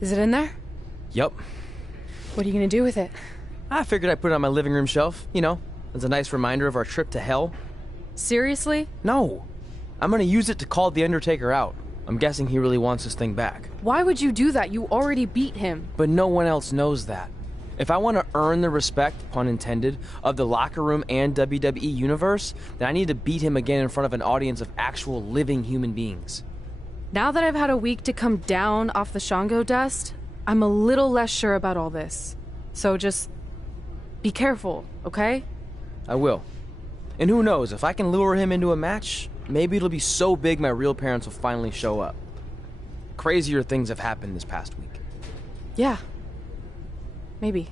Is it in there? Yup. What are you gonna do with it? I figured I'd put it on my living room shelf, you know, as a nice reminder of our trip to hell. Seriously? No. I'm gonna use it to call the Undertaker out. I'm guessing he really wants this thing back. Why would you do that? You already beat him. But no one else knows that. If I want to earn the respect, pun intended, of the locker room and WWE universe, then I need to beat him again in front of an audience of actual living human beings. Now that I've had a week to come down off the Shango dust, I'm a little less sure about all this. So just be careful, okay? I will. And who knows, if I can lure him into a match, maybe it'll be so big my real parents will finally show up. Crazier things have happened this past week. Yeah. Maybe.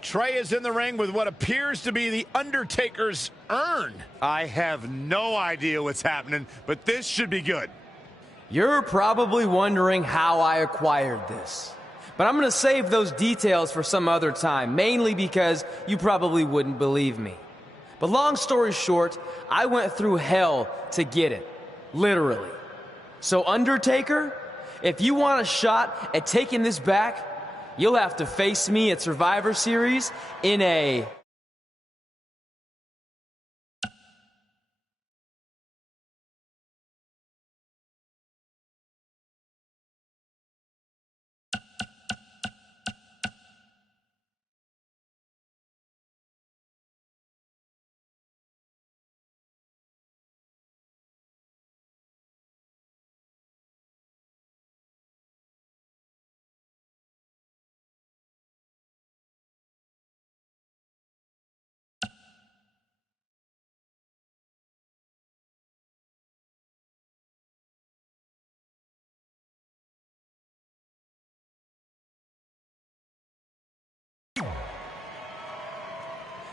Trey is in the ring with what appears to be the Undertaker's urn. I have no idea what's happening, but this should be good. You're probably wondering how I acquired this. But I'm gonna save those details for some other time, mainly because you probably wouldn't believe me. But long story short, I went through hell to get it. Literally. So Undertaker, if you want a shot at taking this back, you'll have to face me at Survivor Series in a...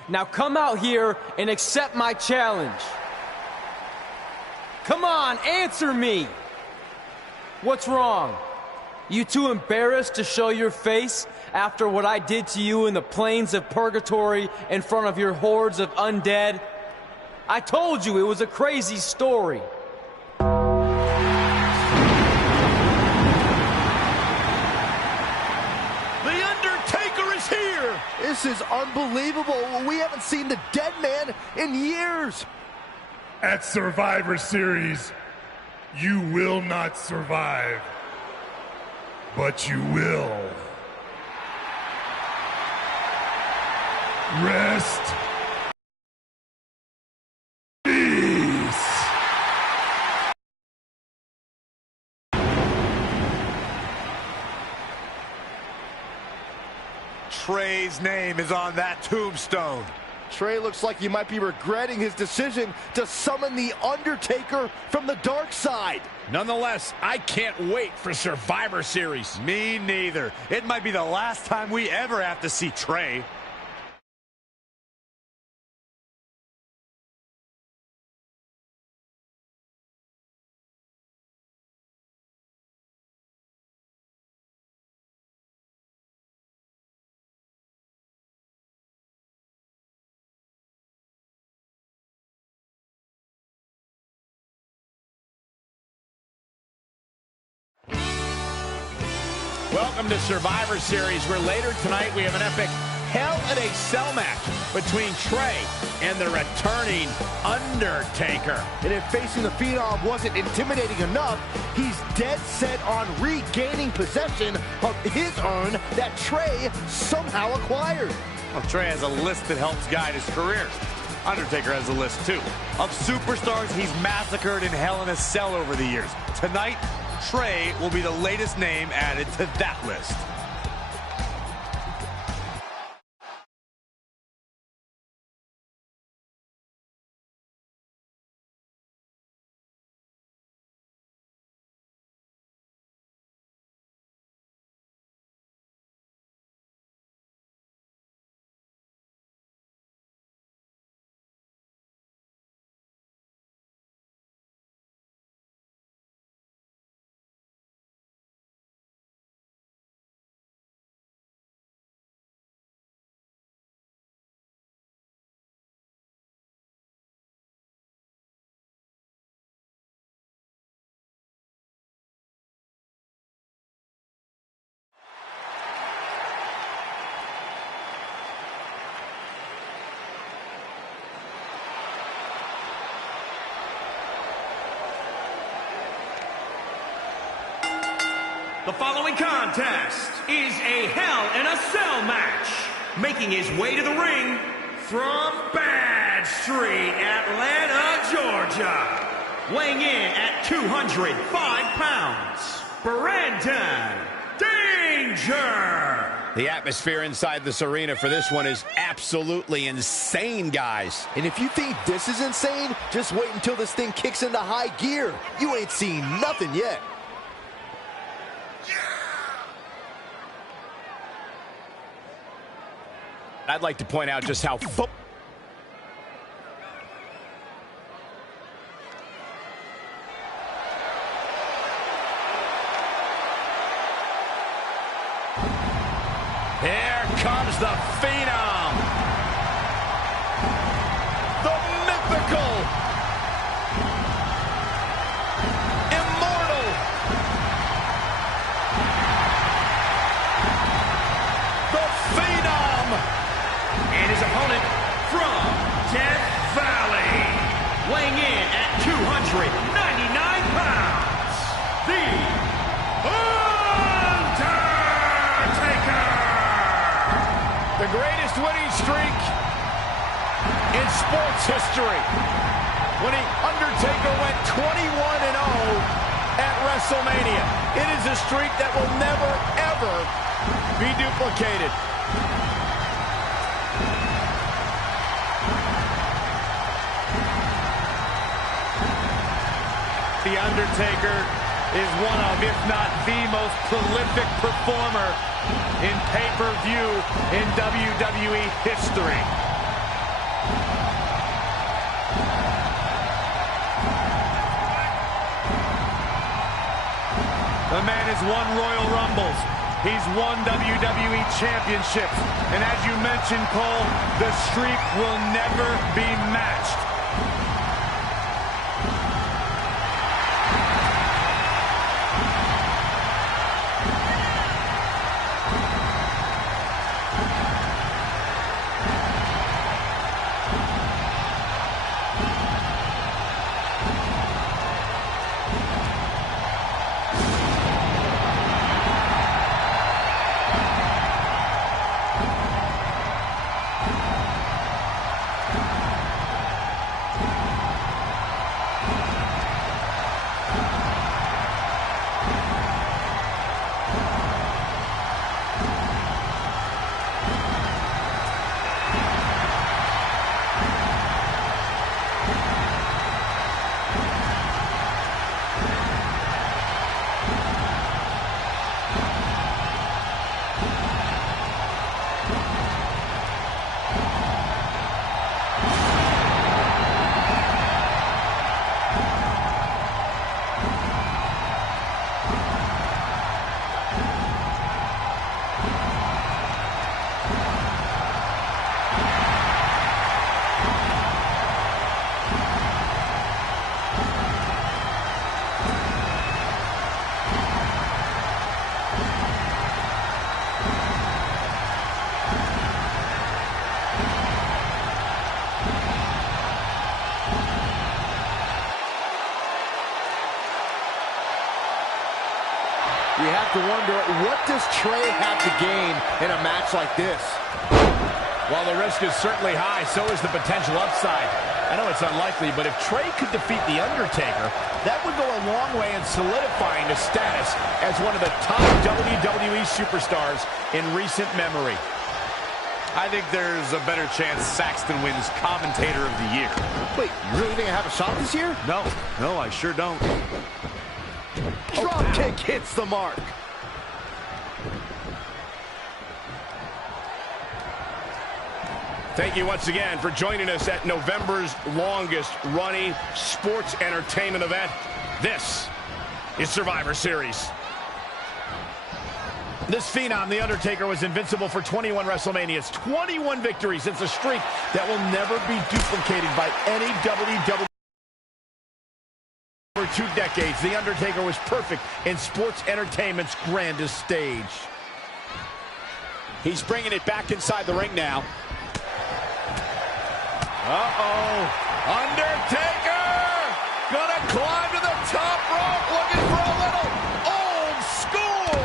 Now come out here and accept my challenge. Come on, answer me. What's wrong? You too embarrassed to show your face after what I did to you in the plains of purgatory in front of your hordes of undead? I told you it was a crazy story. This is unbelievable. We haven't seen the dead man in years. At Survivor Series, you will not survive, but you will rest in peace. Trey's name is on that tombstone. Trey looks like he might be regretting his decision to summon the Undertaker from the dark side. Nonetheless, I can't wait for Survivor Series. Me neither. It might be the last time we ever have to see Trey. Welcome to Survivor Series, where later tonight we have an epic Hell in a Cell match between Trey and the returning Undertaker. And if facing the Phenom wasn't intimidating enough, he's dead set on regaining possession of his urn that Trey somehow acquired. Well, Trey has a list that helps guide his career. Undertaker has a list, too, of superstars he's massacred in Hell in a Cell over the years. Tonight, Trey will be the latest name added to that list. The following contest is a Hell in a Cell match. Making his way to the ring from Bad Street, Atlanta, Georgia. Weighing in at 205 pounds, Brandon Danger. The atmosphere inside this arena for this one is absolutely insane, guys. And if you think this is insane, just wait until this thing kicks into high gear. You ain't seen nothing yet. I'd like to point out just how here comes the Phenom. The mythical, immortal, the Phenom. And his opponent from Death Valley, weighing in at 299 pounds, the Undertaker! The greatest winning streak in sports history. When the Undertaker went 21-0 at WrestleMania. It is a streak that will never, ever be duplicated. The Undertaker is one of, if not the most prolific performer in pay-per-view in WWE history. The man has won Royal Rumbles. He's won WWE Championships. And as you mentioned, Cole, the streak will never be matched. You have to wonder, what does Trey have to gain in a match like this? While the risk is certainly high, so is the potential upside. I know it's unlikely, but if Trey could defeat The Undertaker, that would go a long way in solidifying his status as one of the top WWE superstars in recent memory. I think there's a better chance Saxton wins Commentator of the Year. Wait, you really think I have a shot this year? No, I sure don't. Drop kick hits the mark. Thank you once again for joining us at November's longest running sports entertainment event. This is Survivor Series. This Phenom, The Undertaker, was invincible for 21 WrestleManias, 21 victories. It's a streak that will never be duplicated by any WWE. For 2 decades, The Undertaker was perfect in sports entertainment's grandest stage. He's bringing it back inside the ring now. Undertaker! Gonna climb to the top rope, looking for a little old school!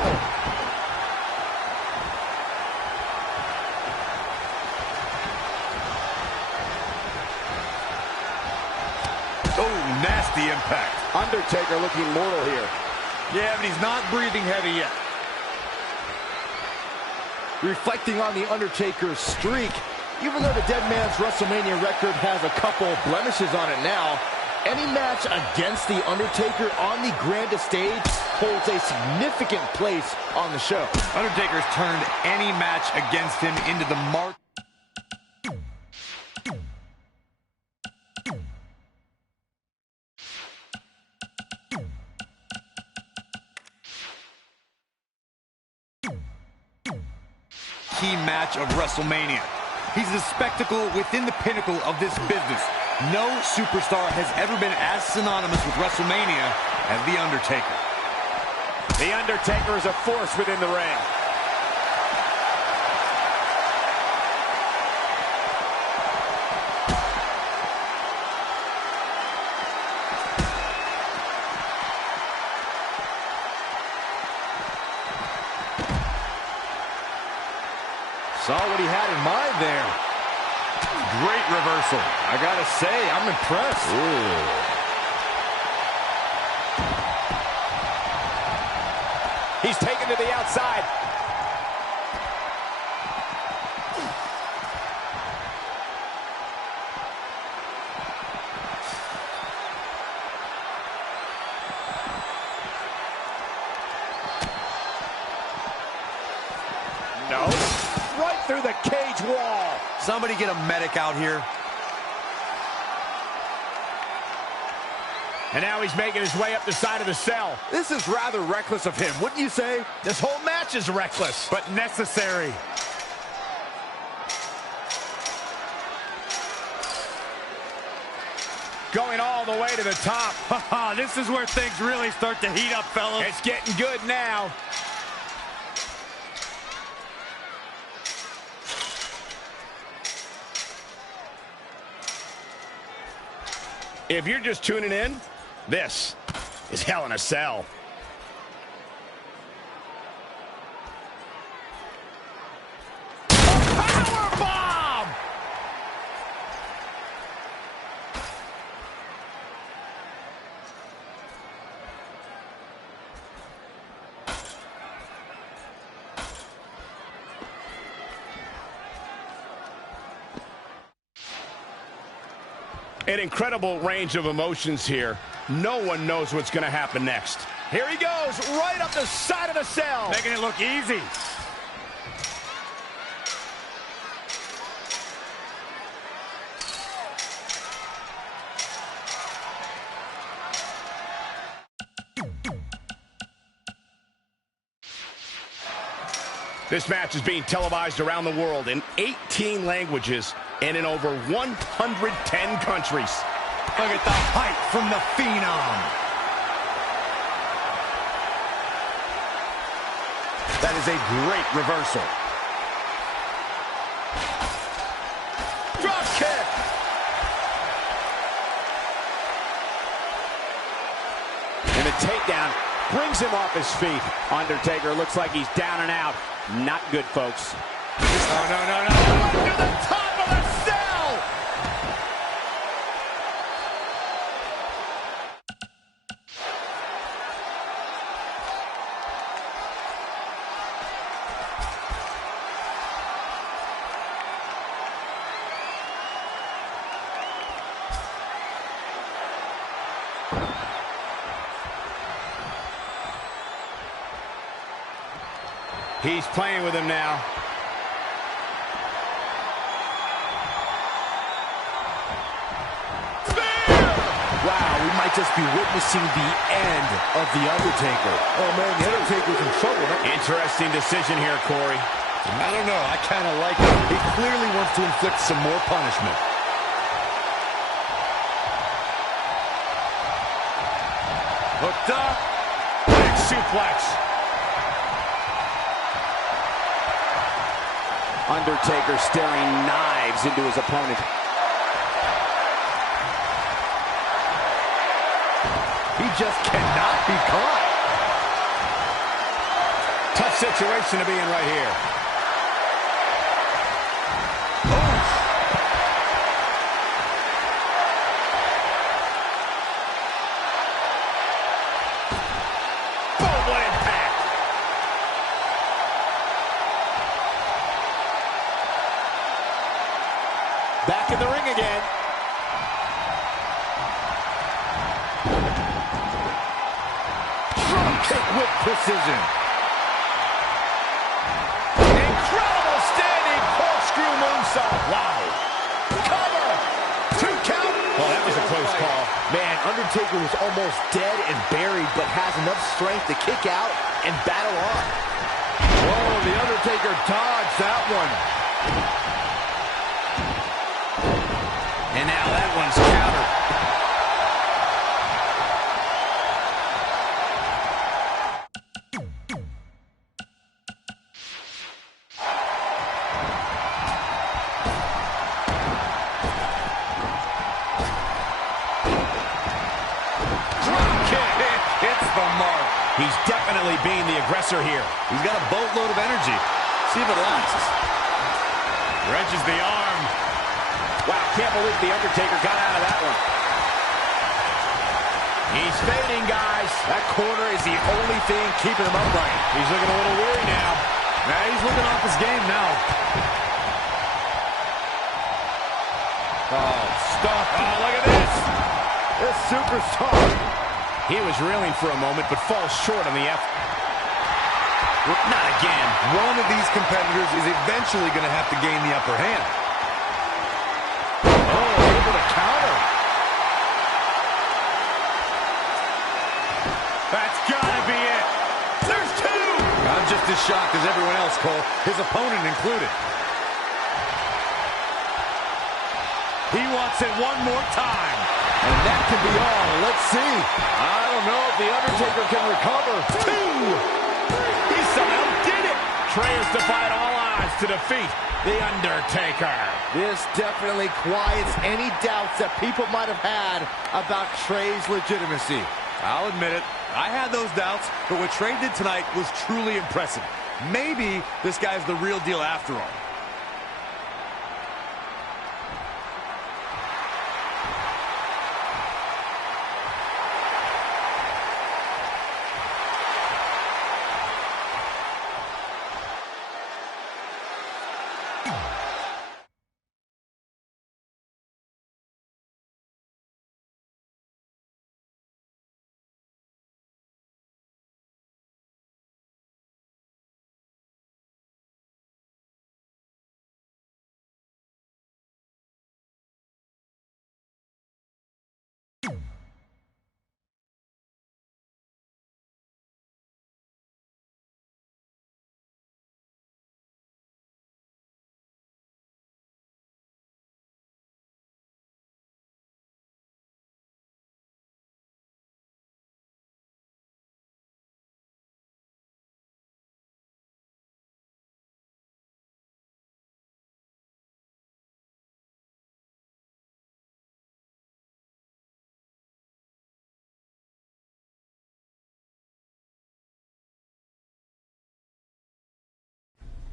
Oh, nasty impact. Undertaker looking mortal here. Yeah, but he's not breathing heavy yet. Reflecting on the Undertaker's streak, even though the dead man's WrestleMania record has a couple blemishes on it now, any match against the Undertaker on the grandest stage holds a significant place on the show. Undertaker's turned any match against him into the mark. Key match of WrestleMania. He's a spectacle within the pinnacle of this business. No superstar has ever been as synonymous with WrestleMania as The Undertaker. The Undertaker is a force within the ring. Saw what he had in mind there. Great reversal. I gotta say, I'm impressed. He's taken to the outside. No. Right through the cage wall. Somebody get a medic out here. And now he's making his way up the side of the cell. This is rather reckless of him, wouldn't you say? This whole match is reckless, But necessary. going all the way to the top. This is where things really start to heat up, fellas. It's getting good now. If you're just tuning in, this is Hell in a Cell. Powerbomb! An incredible range of emotions here. No one knows what's going to happen next. Here he goes, right up the side of the cell. Making it look easy. This match is being televised around the world in 18 languages and in over 110 countries. Look at the height from the Phenom. That is a great reversal. Drop kick. And the takedown brings him off his feet. Undertaker looks like he's down and out. Not good, folks. Oh, no. To the top of the cell. He's playing with him now. Wow, we might just be witnessing the end of The Undertaker. Oh, man, The Undertaker's in trouble. Interesting decision here, Corey. I don't know. I kind of like it. He clearly wants to inflict some more punishment. Hooked up. Big suplex. Undertaker staring knives into his opponent. He just cannot be caught. Tough situation to be in right here. Back in the ring again. Drop kick with precision. Incredible standing corkscrew moonsault. Wow. Cover. 2 count. Well, that was a close call. Man, Undertaker was almost dead and buried, but has enough strength to kick out and battle on. Whoa, the Undertaker dodged that one. And now that one's countered. He's definitely being the aggressor here. He's got a boatload of energy. See if it lasts. Wrenches the arm. Wow, can't believe the Undertaker got out of that one. He's fading, guys. That corner is the only thing keeping him upright. He's looking a little weary now. Now he's looking off his game now. Oh, stop. Oh, look at this. This superstar. He was reeling for a moment, but falls short on the effort. Not again. One of these competitors is eventually going to have to gain the upper hand. Oh, able to counter. That's gotta be it. There's 2. I'm just as shocked as everyone else, Cole, his opponent included. He wants it one more time. And that could be all. Let's see. I don't know if the Undertaker can recover. 2. He somehow did it. Trey has defied all odds to defeat the Undertaker. This definitely quiets any doubts that people might have had about Trey's legitimacy. I'll admit it. I had those doubts, but what Trey did tonight was truly impressive. Maybe this guy's the real deal after all.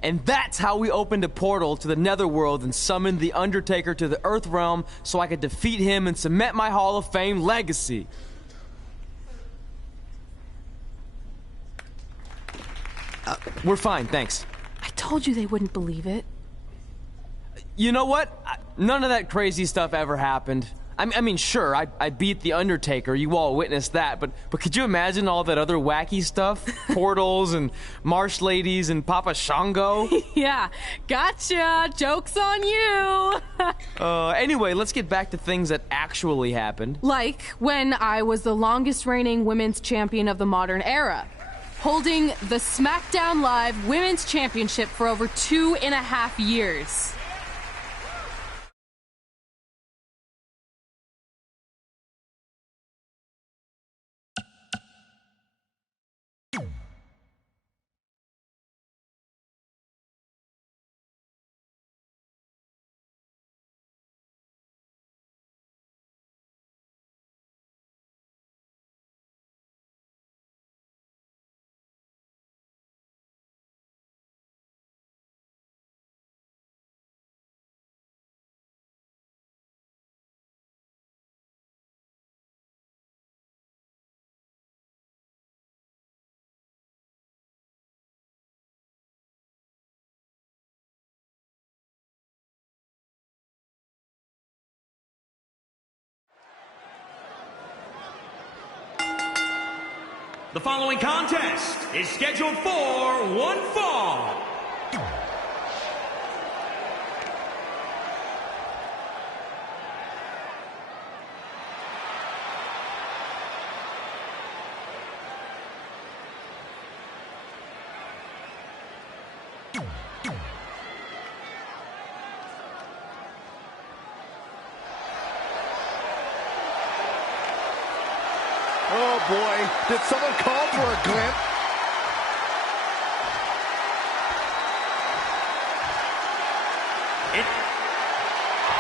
And that's how we opened a portal to the Netherworld and summoned the Undertaker to the Earth Realm so I could defeat him and cement my Hall of Fame legacy. We're fine, thanks. I told you they wouldn't believe it. You know what? None of that crazy stuff ever happened. I mean, sure, I beat the Undertaker. You all witnessed that, but could you imagine all that other wacky stuff? Portals and marsh ladies and Papa Shango? Yeah, gotcha. Joke's on you. Anyway, let's get back to things that actually happened. Like when I was the longest reigning women's champion of the modern era, holding the SmackDown Live Women's Championship for over 2.5 years. The following contest is scheduled for one fall. Oh boy, did someone call for a glimpse?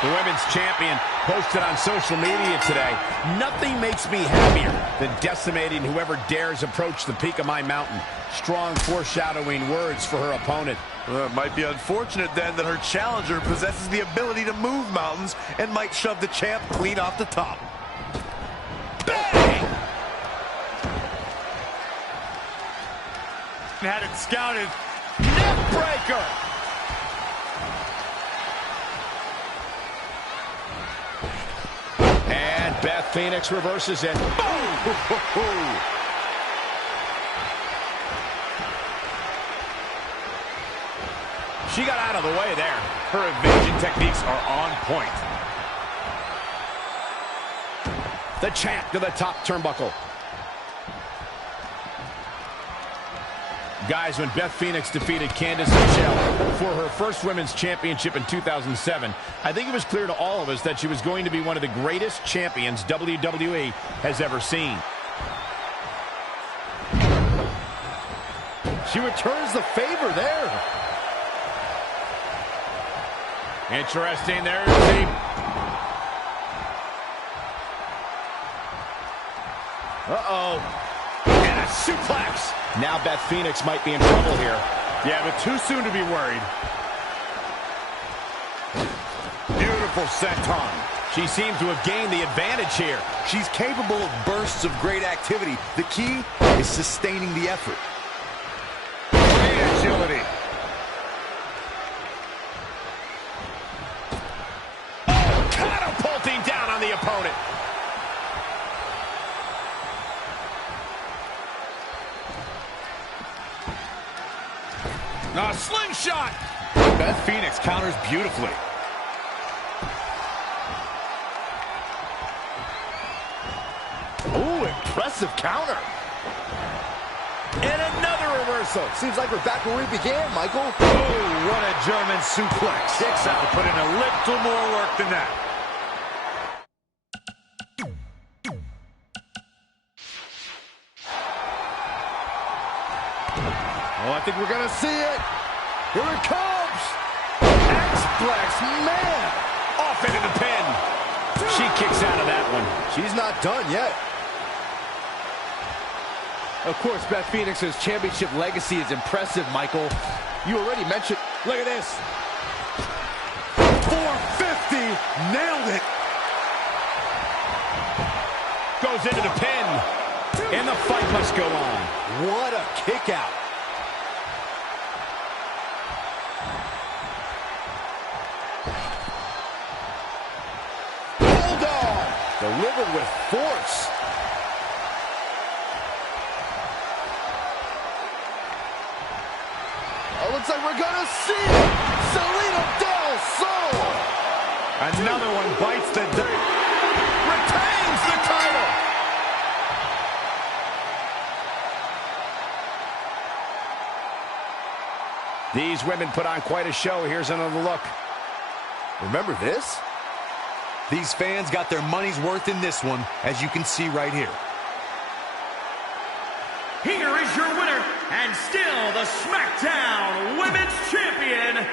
The women's champion posted on social media today, "Nothing makes me happier than decimating whoever dares approach the peak of my mountain." Strong foreshadowing words for her opponent. Well, it might be unfortunate then that her challenger possesses the ability to move mountains and might shove the champ clean off the top. Bang! Had it scouted. Neck breaker! And Beth Phoenix reverses it. Boom! She got out of the way there. Her evasion techniques are on point. The champ to the top turnbuckle. Guys, when Beth Phoenix defeated Candice Michelle for her first women's championship in 2007, I think it was clear to all of us that she was going to be one of the greatest champions WWE has ever seen. She returns the favor there. Interesting. There's the... Uh-oh. And a suplex. Now Beth Phoenix might be in trouble here. Yeah, but too soon to be worried. Beautiful senton. She seems to have gained the advantage here. She's capable of bursts of great activity. The key is sustaining the effort. Great agility. Oh, catapulting down on the opponent. A slingshot. Beth Phoenix counters beautifully. Ooh, impressive counter. And another reversal. Seems like we're back where we began, Michael. Oh, what a German suplex. Kicks out. Put in a little more work than that. Oh, I think we're going to see it. Here it comes. X-Flex, man. Off into the pin. She kicks out of that one. She's not done yet. Of course, Beth Phoenix's championship legacy is impressive, Michael. You already mentioned... Look at this. 450. Nailed it. Goes into the pin. And the fight must go on. What a kick out. Bulldog. Delivered with force. Oh, looks like we're gonna see it. Selena Del Sol. Another one bites the dirt. Retains the title. These women put on quite a show. Here's another look. Remember this? These fans got their money's worth in this one, as you can see right here. Here is your winner, and still the SmackDown Women's Champion,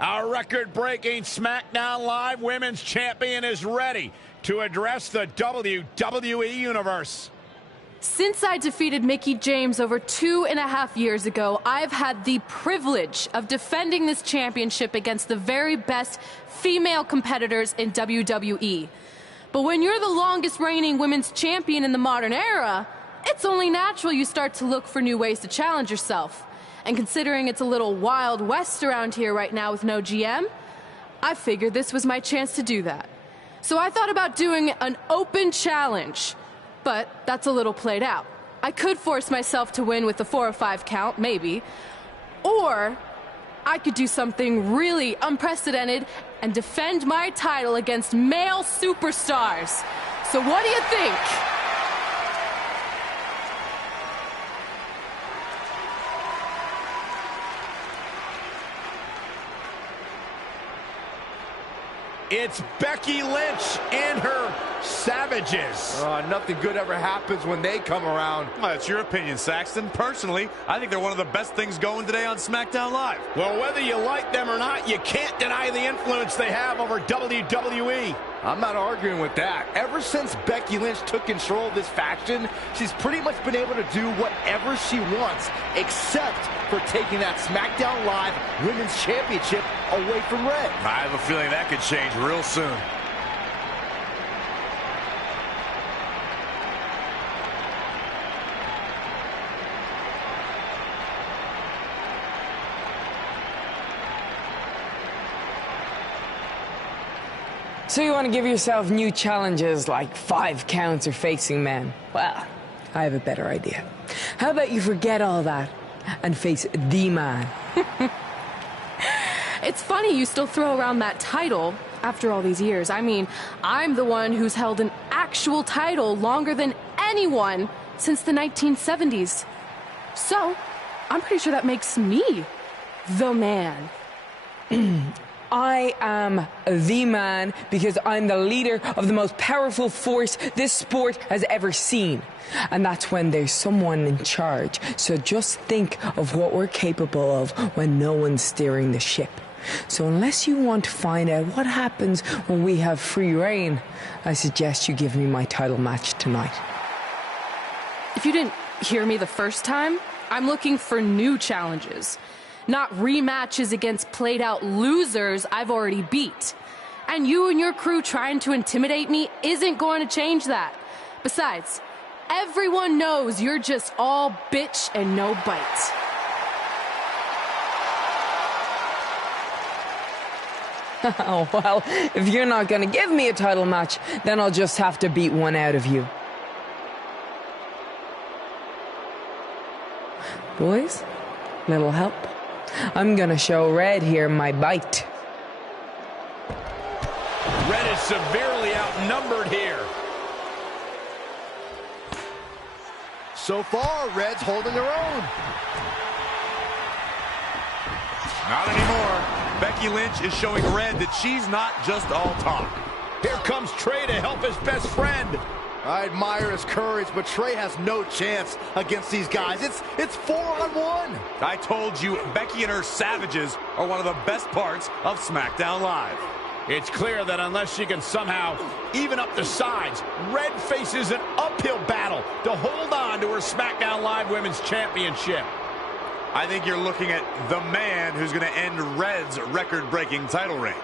Our record-breaking SmackDown Live Women's Champion is ready to address the WWE Universe. Since I defeated Mickie James over 2.5 years ago, I've had the privilege of defending this championship against the very best female competitors in WWE. But when you're the longest reigning women's champion in the modern era, it's only natural you start to look for new ways to challenge yourself. And considering it's a little Wild West around here right now with no GM, I figured this was my chance to do that. So I thought about doing an open challenge, but that's a little played out. I could force myself to win with the 4 or 5 count, maybe. Or I could do something really unprecedented and defend my title against male superstars. So what do you think? It's Becky Lynch and her Savages. Nothing good ever happens when they come around. Well, that's your opinion, Saxton. Personally, I think they're one of the best things going today on SmackDown Live. Well, whether you like them or not, you can't deny the influence they have over WWE. I'm not arguing with that. Ever since Becky Lynch took control of this faction, she's pretty much been able to do whatever she wants, except for taking that SmackDown Live Women's Championship away from Red. I have a feeling that could change real soon. So you want to give yourself new challenges like 5 counts or facing men? Well, I have a better idea. How about you forget all that and face the man? It's funny you still throw around that title after all these years. I mean, I'm the one who's held an actual title longer than anyone since the 1970s. So, I'm pretty sure that makes me the man. I am the man because I'm the leader of the most powerful force this sport has ever seen. And that's when there's someone in charge. So just think of what we're capable of when no one's steering the ship. So unless you want to find out what happens when we have free reign, I suggest you give me my title match tonight. If you didn't hear me the first time, I'm looking for new challenges. Not rematches against played-out losers I've already beat. And you and your crew trying to intimidate me isn't going to change that. Besides, everyone knows you're just all bitch and no bite. Oh, well, if you're not going to give me a title match, then I'll just have to beat one out of you. Boys, little help? I'm gonna show Red here my bite. Red is severely outnumbered here. So far, Red's holding her own. Not anymore. Becky Lynch is showing Red that she's not just all talk. Here comes Trey to help his best friend. I admire his courage, but Trey has no chance against these guys. It's 4-on-1. I told you, Becky and her Savages are one of the best parts of SmackDown Live. It's clear that unless she can somehow even up the sides, Red faces an uphill battle to hold on to her SmackDown Live Women's Championship. I think you're looking at the man who's going to end Red's record-breaking title reign.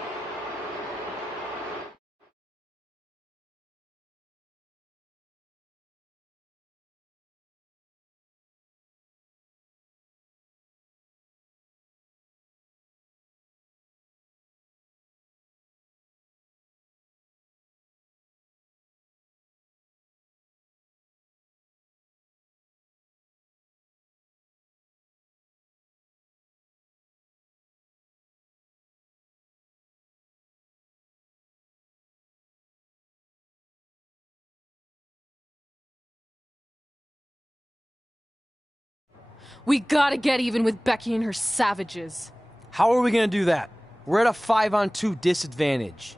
We gotta get even with Becky and her Savages. How are we gonna do that? We're at a 5-on-2 disadvantage.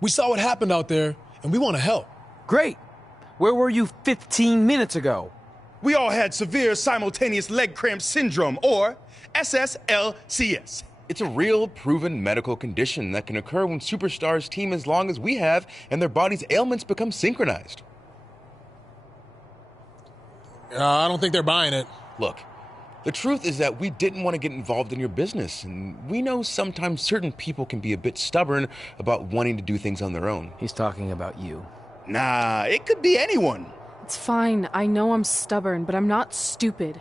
We saw what happened out there, and we want to help. Great. Where were you 15 minutes ago? We all had severe simultaneous leg cramp syndrome, or SSLCS. It's a real, proven medical condition that can occur when superstars team as long as we have and their body's ailments become synchronized. I don't think they're buying it. Look, the truth is that we didn't want to get involved in your business, and we know sometimes certain people can be a bit stubborn about wanting to do things on their own. He's talking about you. Nah, it could be anyone. It's fine. I know I'm stubborn, but I'm not stupid.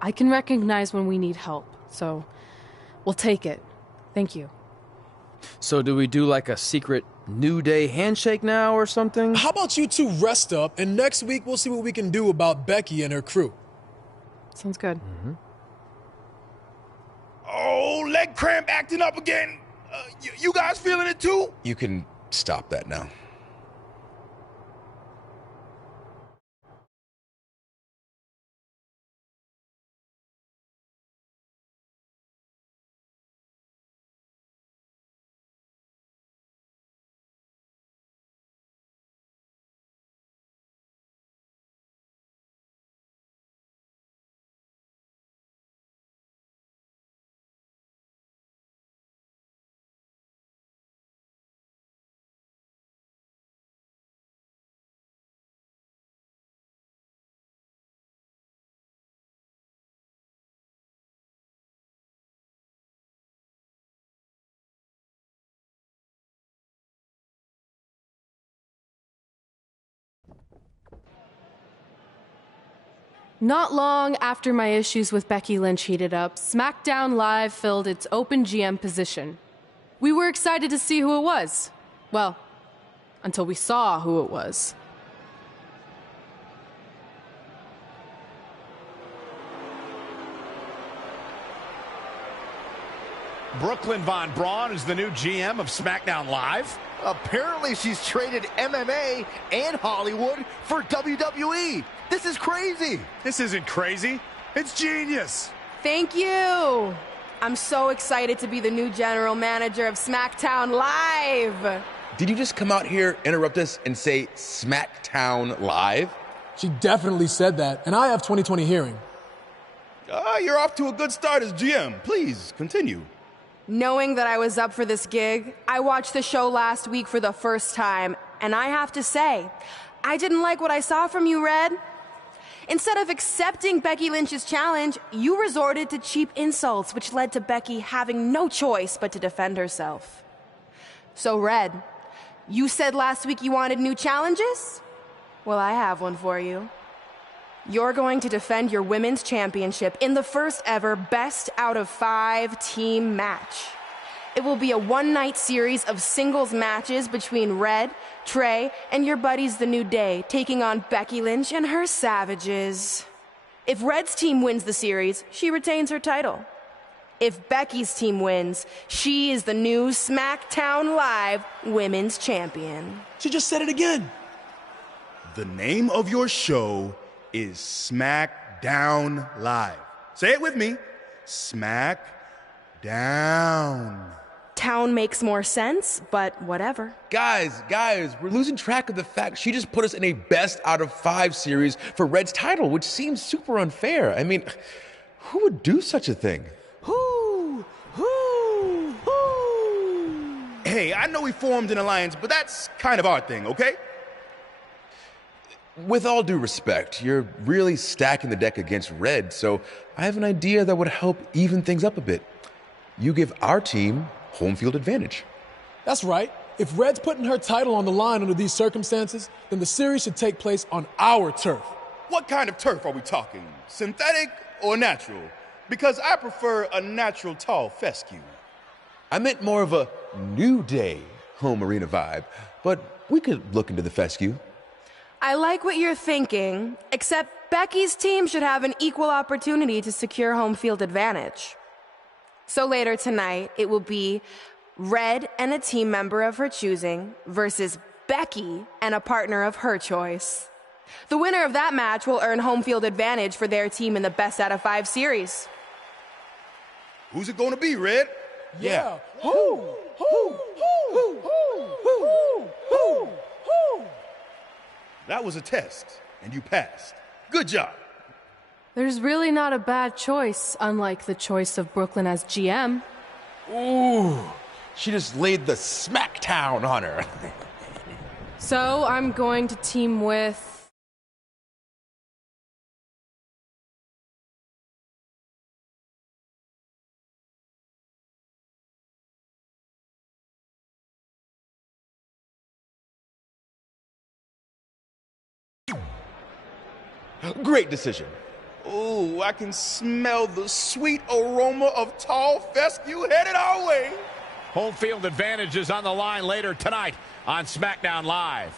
I can recognize when we need help, so we'll take it. Thank you. So do we do like a secret New Day handshake now or something? How about you two rest up, and next week we'll see what we can do about Becky and her crew. Sounds good. Mm-hmm. Oh, leg cramp acting up again. You guys feeling it too? You can stop that now. Not long after my issues with Becky Lynch heated up, SmackDown Live filled its open GM position. We were excited to see who it was. Well, until we saw who it was. Brooklyn Von Braun is the new GM of SmackDown Live. Apparently she's traded MMA and Hollywood for WWE. This is crazy. This isn't crazy. It's genius. Thank you. I'm so excited to be the new general manager of SmackDown Live. Did you just come out here, interrupt us, and say SmackDown Live? She definitely said that, and I have 20/20 hearing. You're off to a good start as GM. Please, continue. Knowing that I was up for this gig, I watched the show last week for the first time, and I have to say, I didn't like what I saw from you, Red. Instead of accepting Becky Lynch's challenge, you resorted to cheap insults, which led to Becky having no choice but to defend herself. So, Red, you said last week you wanted new challenges? Well, I have one for you. You're going to defend your women's championship in the first ever best out of 5 team match. It will be a one-night series of singles matches between Red, Trey, and your buddies The New Day, taking on Becky Lynch and her Savages. If Red's team wins the series, she retains her title. If Becky's team wins, she is the new SmackDown Live Women's Champion. She just said it again. The name of your show is SmackDown Live. Say it with me. SmackDown. Town makes more sense, but whatever. Guys, we're losing track of the fact she just put us in a best out of 5 series for Red's title, which seems super unfair. I mean, who would do such a thing? Who? Hey, I know we formed an alliance, but that's kind of our thing, okay? With all due respect, you're really stacking the deck against Red, so I have an idea that would help even things up a bit. You give our team home field advantage. That's right. If Red's putting her title on the line under these circumstances, then the series should take place on our turf. What kind of turf are we talking? Synthetic or natural? Because I prefer a natural tall fescue. I meant more of a New Day home arena vibe, but we could look into the fescue. I like what you're thinking, except Becky's team should have an equal opportunity to secure home field advantage. So later tonight, it will be Red and a team member of her choosing versus Becky and a partner of her choice. The winner of that match will earn home field advantage for their team in the best out of 5 series. Who's it going to be, Red? Yeah. Who? That was a test, and you passed. Good job. There's really not a bad choice, unlike the choice of Brooklyn as GM. Ooh, she just laid the smackdown on her. So I'm going to team with... Great decision. Ooh, I can smell the sweet aroma of tall fescue headed our way. Home field advantage is on the line later tonight on SmackDown Live.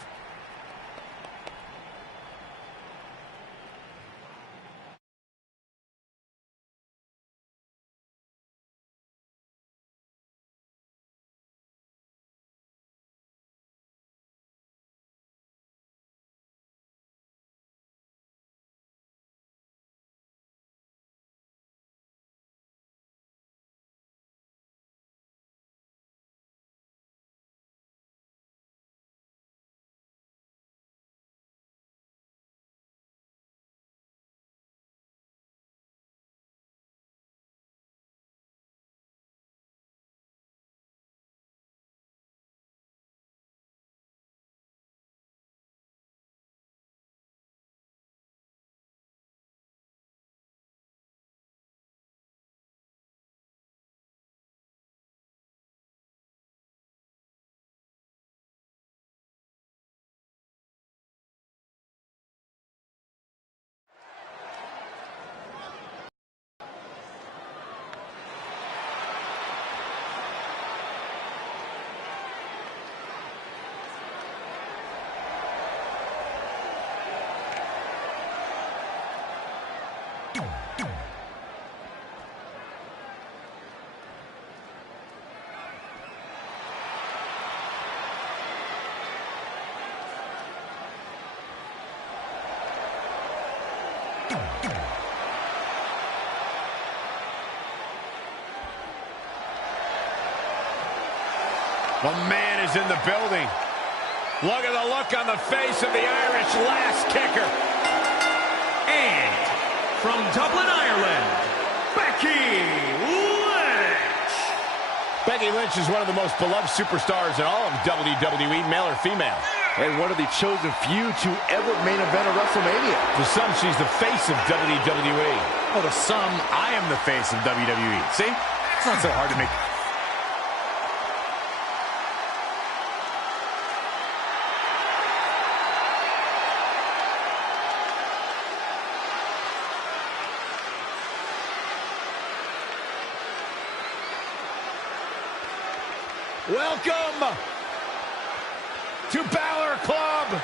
The man is in the building. Look at the look on the face of the Irish last kicker. And from Dublin, Ireland, Becky Lynch. Becky Lynch is one of the most beloved superstars in all of WWE, male or female. And one of the chosen few to ever main event a WrestleMania. To some, she's the face of WWE. Oh, to some, I am the face of WWE. See? It's not so hard to make. Welcome to Balor Club.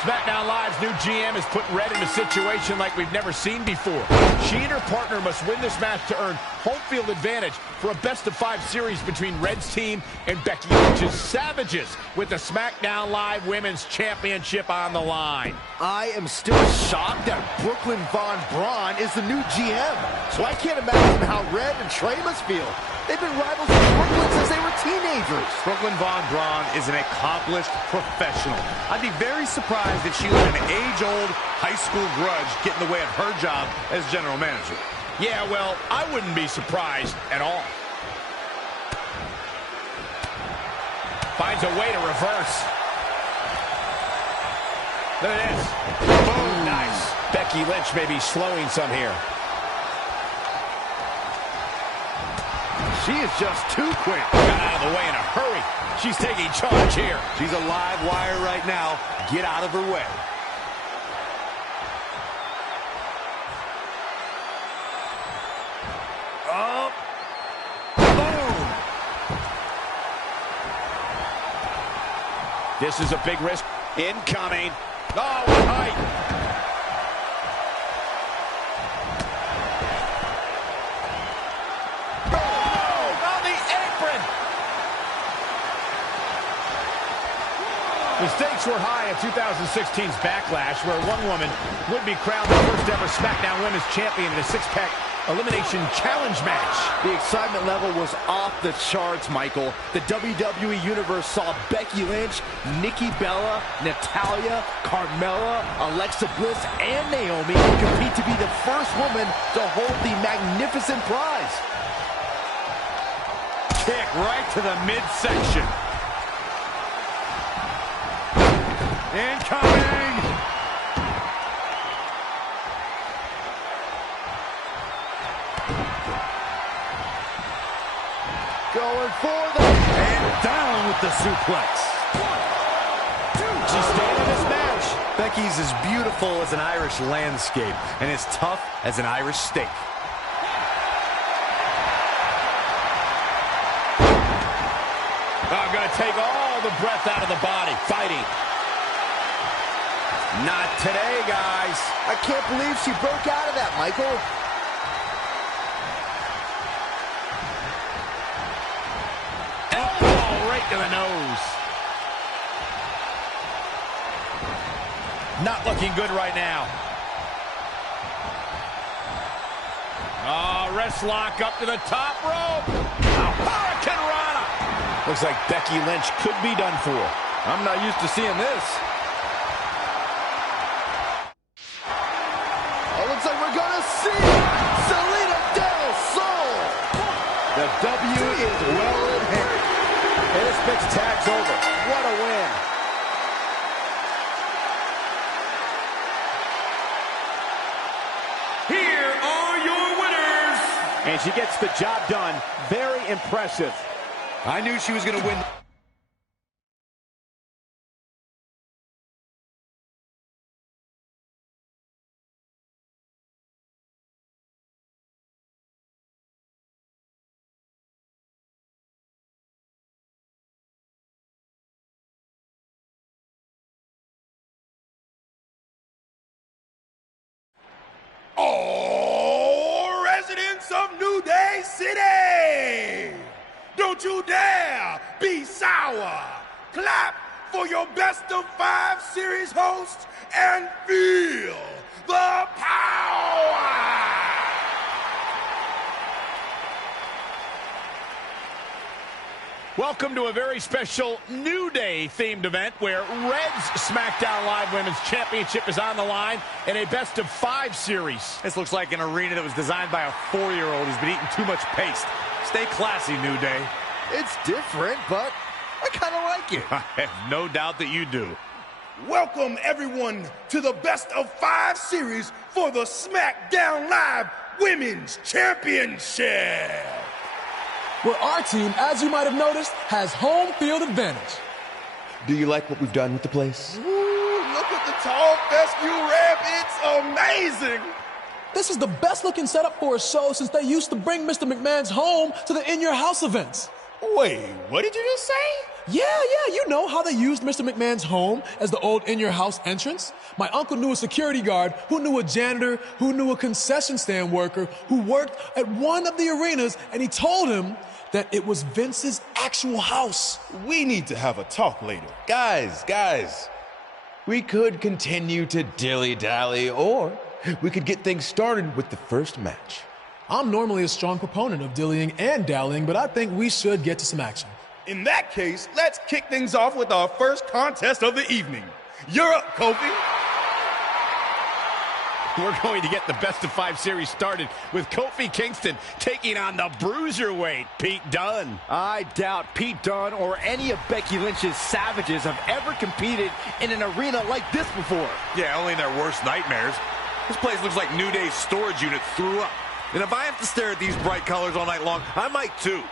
SmackDown Live's new GM has put Red in a situation like we've never seen before. She and her partner must win this match to earn home field advantage for a best-of-5 series between Red's team and Becky Lynch's Savages with the SmackDown Live Women's Championship on the line. I am still shocked that Brooklyn Von Braun is the new GM. So I can't imagine how Red and Trey must feel. They've been rivals with Brooklyn since they were teenagers. Brooklyn Von Braun is an accomplished professional. I'd be very surprised if she let an age-old high school grudge get in the way of her job as general manager. Yeah, well, I wouldn't be surprised at all. Finds a way to reverse. Look at this. Boom, nice. Becky Lynch may be slowing some here. She is just too quick. Got out of the way in a hurry. She's taking charge here. She's a live wire right now. Get out of her way. Oh. Boom. This is a big risk. Incoming. Oh, height. stakes were high at 2016's Backlash, where one woman would be crowned the first ever SmackDown Women's Champion in a six-pack Elimination Challenge match. The excitement level was off the charts, Michael. The WWE Universe saw Becky Lynch, Nikki Bella, Natalya, Carmella, Alexa Bliss, and Naomi compete to be the first woman to hold the magnificent prize. Kick right to the midsection. Incoming! Going for the... And down with the suplex. She's staying in this match. Becky's as beautiful as an Irish landscape and as tough as an Irish steak. I'm going to take all the breath out of the body. Fighting. Not today, guys. I can't believe she broke out of that, Michael. Elbow right to the nose. Not looking good right now. Oh, wrist lock up to the top rope. Hurricane Rana. Looks like Becky Lynch could be done for. I'm not used to seeing this. It looks like we're going to see Selena Del Sol. The W is well in hand. And this mixed tag's over. What a win. Here are your winners. And she gets the job done. Very impressive. I knew she was going to win. Oh, residents of New Day City! Don't you dare be sour! Clap for your best-of-5 series host and feel the power! Welcome to a very special New Day themed event where Red's SmackDown Live Women's Championship is on the line in a best-of-5 series. This looks like an arena that was designed by a 4-year-old who's been eating too much paste. Stay classy, New Day. It's different, but I kind of like it. I have no doubt that you do. Welcome, everyone, to the best-of-5 series for the SmackDown Live Women's Championship! Where our team, as you might have noticed, has home field advantage. Do you like what we've done with the place? Ooh, look at the tall fescue ramp. It's amazing. This is the best looking setup for a show since they used to bring Mr. McMahon's home to the In Your House events. Wait, what did you just say? Yeah, you know how they used Mr. McMahon's home as the old In Your House entrance? My uncle knew a security guard, who knew a janitor, who knew a concession stand worker, who worked at one of the arenas, and he told him that it was Vince's actual house. We need to have a talk later. Guys, we could continue to dilly-dally, or we could get things started with the first match. I'm normally a strong proponent of dillying and dallying, but I think we should get to some action. In that case, let's kick things off with our first contest of the evening. You're up, Kofi. We're going to get the best-of-5 series started with Kofi Kingston taking on the bruiserweight, Pete Dunne. I doubt Pete Dunne or any of Becky Lynch's savages have ever competed in an arena like this before. Yeah, only in their worst nightmares. This place looks like New Day's storage unit threw up. And if I have to stare at these bright colors all night long, I might too.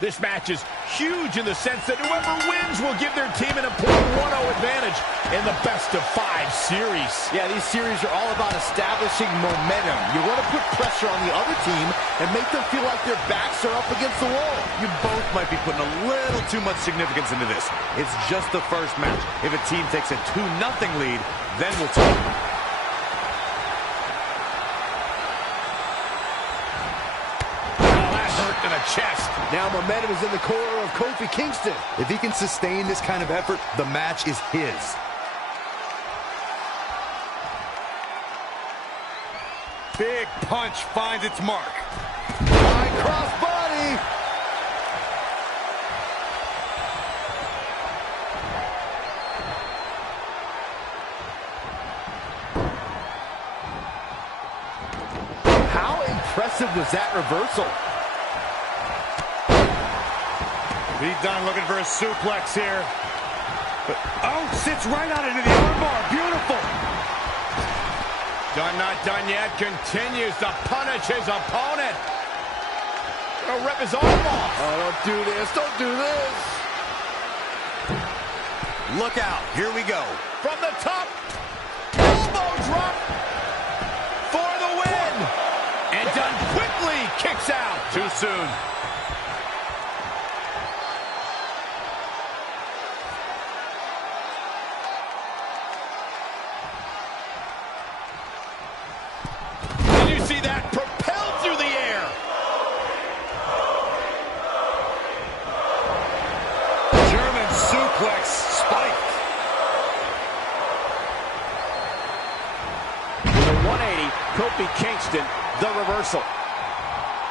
This match is huge in the sense that whoever wins will give their team an important 1-0 advantage in the best-of-5 series. Yeah, these series are all about establishing momentum. You want to put pressure on the other team and make them feel like their backs are up against the wall. You both might be putting a little too much significance into this. It's just the first match. If a team takes a 2-0 lead, then we'll talk. To the chest. Now momentum is in the corner of Kofi Kingston. If he can sustain this kind of effort, the match is his. Big punch finds its mark. High cross body. How impressive was that reversal? He's done looking for a suplex here. But, oh, sits right out into the armbar. Beautiful. Done, not done yet. Continues to punish his opponent. Gonna rip his arm off. Oh, don't do this. Don't do this. Look out. Here we go. From the top. Elbow drop for the win. And done quickly. Kicks out. Too soon. Kofi Kingston, the reversal.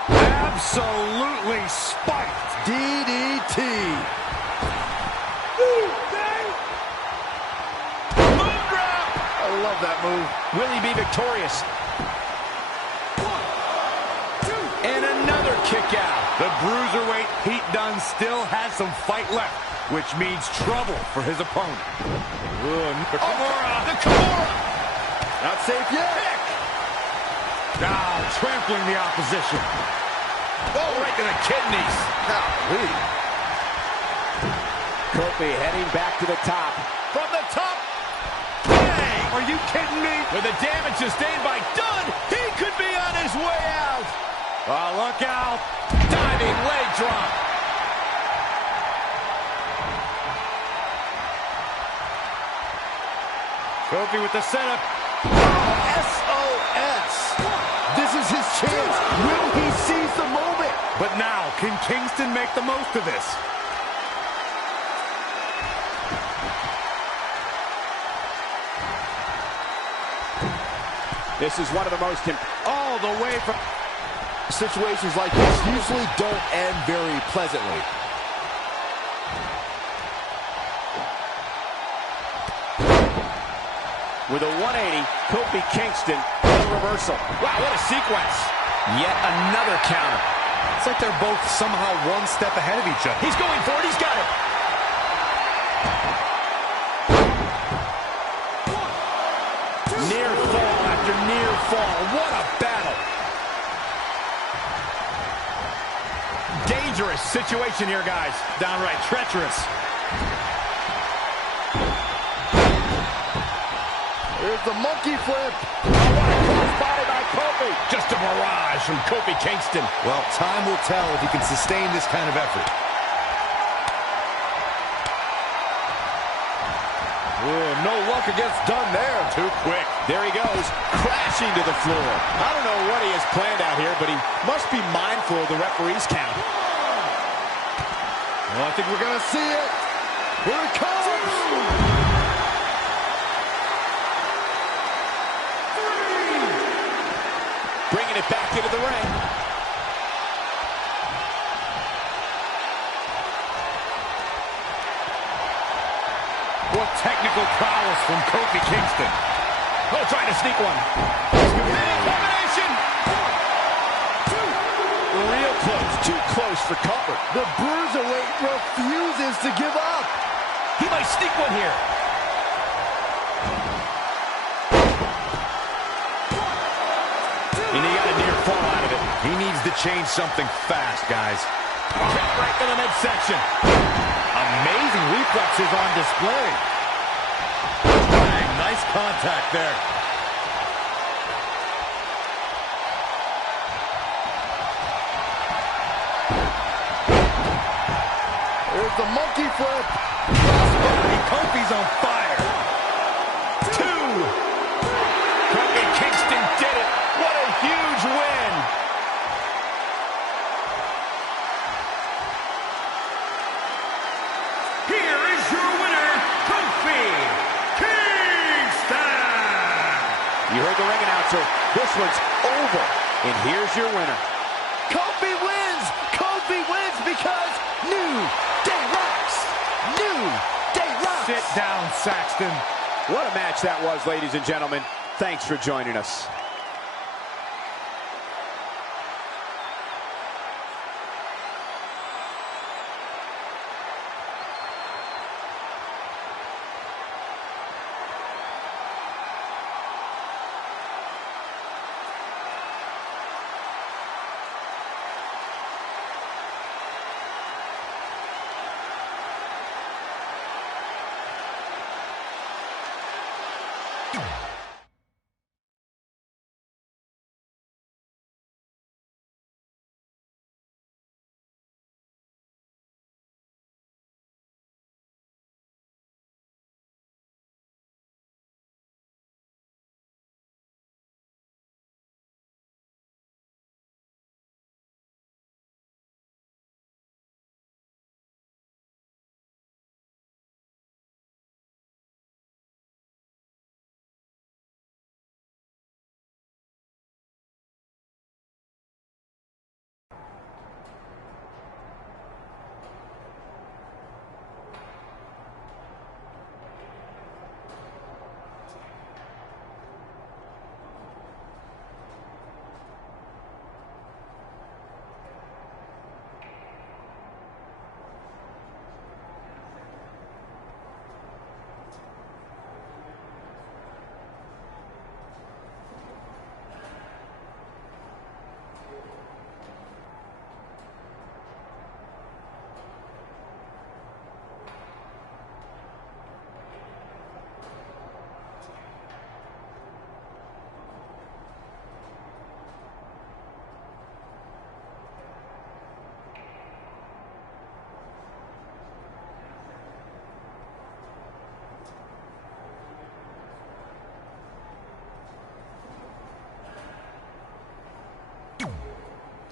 Absolutely spiked. DDT. Move drop. I love that move. Will he be victorious? 1, 2, and another kick out. The Bruiserweight Pete Dunne still has some fight left, which means trouble for his opponent. The Kimura. Not safe yet. Kick. Now trampling the opposition. Oh, right to the kidneys. Golly. Kofi heading back to the top. From the top. Bang! Are you kidding me? With the damage sustained by Dunne, he could be on his way out. Oh, look out. Diving leg drop. Kofi with the setup. SOS. This is his chance. Will he seize the moment? But now, can Kingston make the most of this? This is one of the most all the way from situations like this usually don't end very pleasantly. With a 180, Kofi Kingston, the reversal. Wow, what a sequence. Yet another counter. It's like they're both somehow one step ahead of each other. He's going for it. He's got it. Near fall after near fall. What a battle. Dangerous situation here, guys. Downright treacherous. Here's the monkey flip. Oh, what a crossbody by Kofi. Just a barrage from Kofi Kingston. Well, time will tell if he can sustain this kind of effort. Ooh, no luck against Dunne there. Too quick. There he goes, crashing to the floor. I don't know what he has planned out here, but he must be mindful of the referee's count. Well, I think we're going to see it. Here it comes. Bringing it back into the ring. What technical prowess from Kofi Kingston. Oh, trying to sneak one. Combination. 1, 2. Real close. Too close for comfort. The Bruiserweight refuses to give up. He might sneak one here. And he got a near fall out of it. He needs to change something fast, guys. Kick right to the midsection. Amazing reflexes on display. Bang, nice contact there. There's the monkey flip. Kofi's on fire. 2. Kofi Kingston did it. What a huge win. Here is your winner, Kofi Kingston. You heard the ring announcer. This one's over. And here's your winner. Kofi wins. Kofi wins because New Day rocks. New Day rocks. Sit down, Saxton. What a match that was, ladies and gentlemen. Thanks for joining us.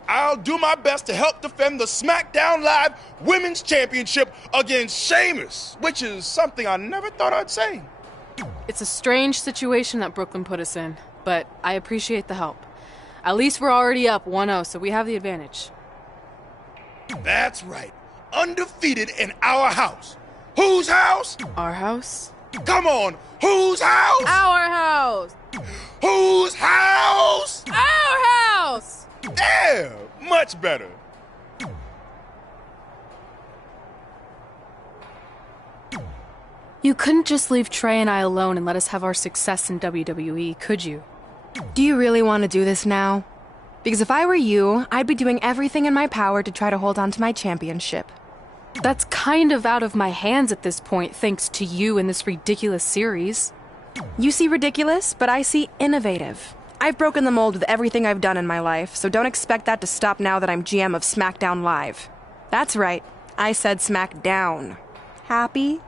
I'll do my best to help defend the SmackDown Live Women's Championship against Sheamus, which is something I never thought I'd say. It's a strange situation that Brooklyn put us in, but I appreciate the help. At least we're already up 1-0, so we have the advantage. That's right. Undefeated in our house. Whose house? Our house? Come on. Whose house? Our house! Whose house? Our house! There. Much better. You couldn't just leave Trey and I alone and let us have our success in WWE, could you? Do you really want to do this now? Because if I were you, I'd be doing everything in my power to try to hold on to my championship. That's kind of out of my hands at this point, thanks to you and this ridiculous series. You see ridiculous, but I see innovative. I've broken the mold with everything I've done in my life, so don't expect that to stop now that I'm GM of SmackDown Live. That's right, I said SmackDown. Happy?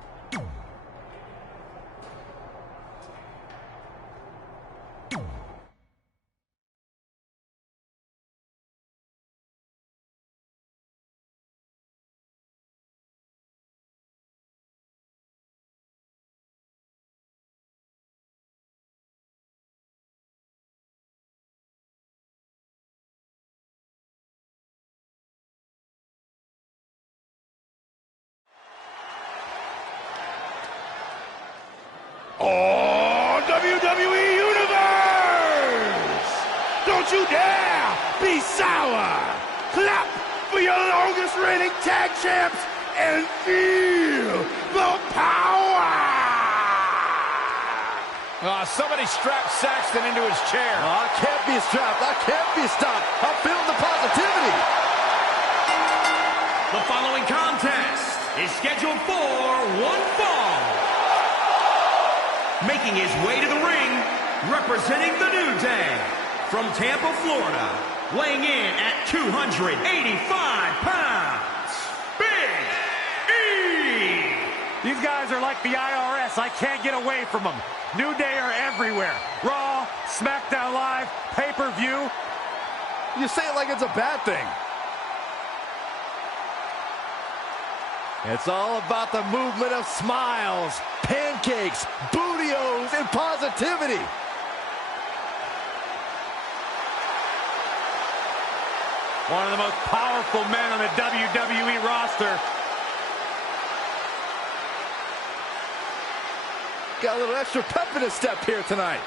Oh, WWE Universe! Don't you dare be sour! Clap for your longest reigning tag champs and feel the power! Somebody strapped Saxton into his chair. I can't be strapped. I can't be stopped. I'm feeling the positivity. The following contest is scheduled for one fall. Making his way to the ring, representing the New Day, from Tampa, Florida, weighing in at 285 pounds, Big E! These guys are like the IRS. I can't get away from them. New Day are everywhere. Raw, SmackDown Live, pay-per-view. You say it like it's a bad thing. It's all about the movement of smiles, pancakes, bootios, and positivity. One of the most powerful men on the WWE roster. Got a little extra pep in his step here tonight.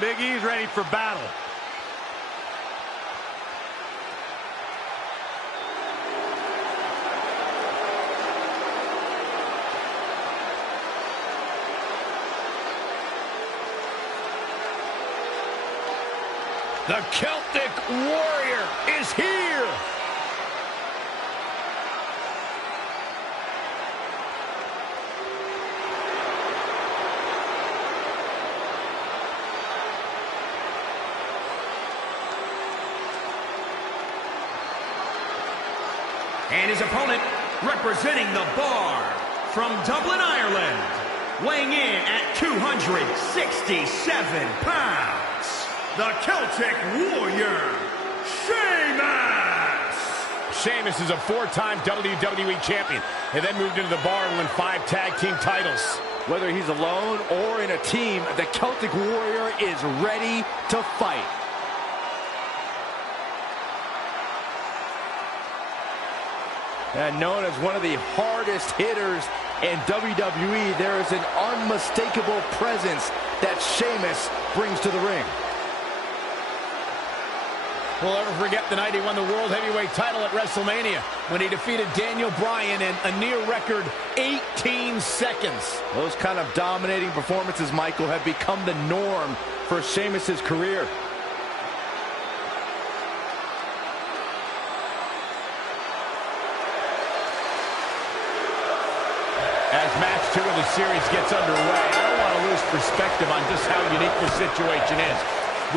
Big E's ready for battle. The Celtic Warrior is here. And his opponent, representing the Bar, from Dublin, Ireland, weighing in at 267 pounds, the Celtic Warrior, Sheamus! Sheamus is a four-time WWE champion and then moved into the Bar and won 5 tag team titles. Whether he's alone or in a team, the Celtic Warrior is ready to fight. And known as one of the hardest hitters in WWE, there is an unmistakable presence that Sheamus brings to the ring. We'll never forget the night he won the World Heavyweight title at WrestleMania when he defeated Daniel Bryan in a near-record 18 seconds. Those kind of dominating performances, Michael, have become the norm for Sheamus' career. As match 2 of the series gets underway, I don't want to lose perspective on just how unique the situation is.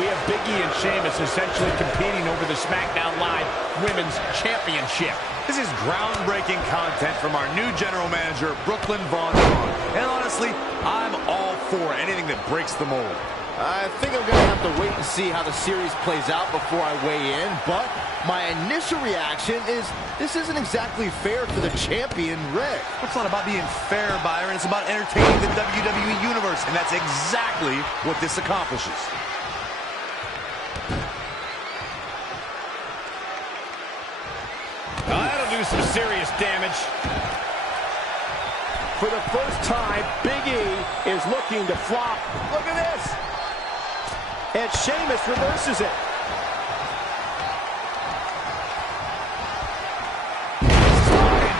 We have Big E and Sheamus essentially competing over the SmackDown Live Women's Championship. This is groundbreaking content from our new general manager, Brooklyn Von Braun. And honestly, I'm all for anything that breaks the mold. I think I'm going to have to wait and see how the series plays out before I weigh in, but my initial reaction is this isn't exactly fair to the champion, Rick. It's not about being fair, Byron. It's about entertaining the WWE Universe, and that's exactly what this accomplishes. That'll do some serious damage. For the first time, Big E is looking to flop. Look at this. And Sheamus reverses it.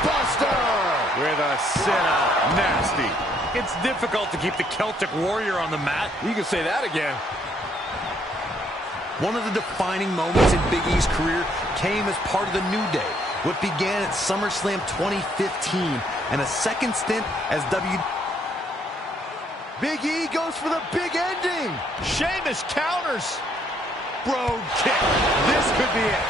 Buster! With a sit-out. Nasty. It's difficult to keep the Celtic Warrior on the mat. You can say that again. One of the defining moments in Big E's career came as part of the New Day. What began at SummerSlam 2015 and a second stint as Big E goes for the big ending. Sheamus counters. Brogue kick. This could be it.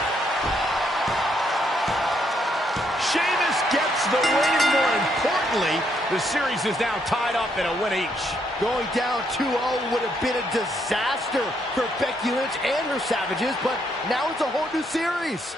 Sheamus gets the win. More importantly, the series is now tied up in a win each. Going down 2-0 would have been a disaster for Becky Lynch and her Savages, but now it's a whole new series.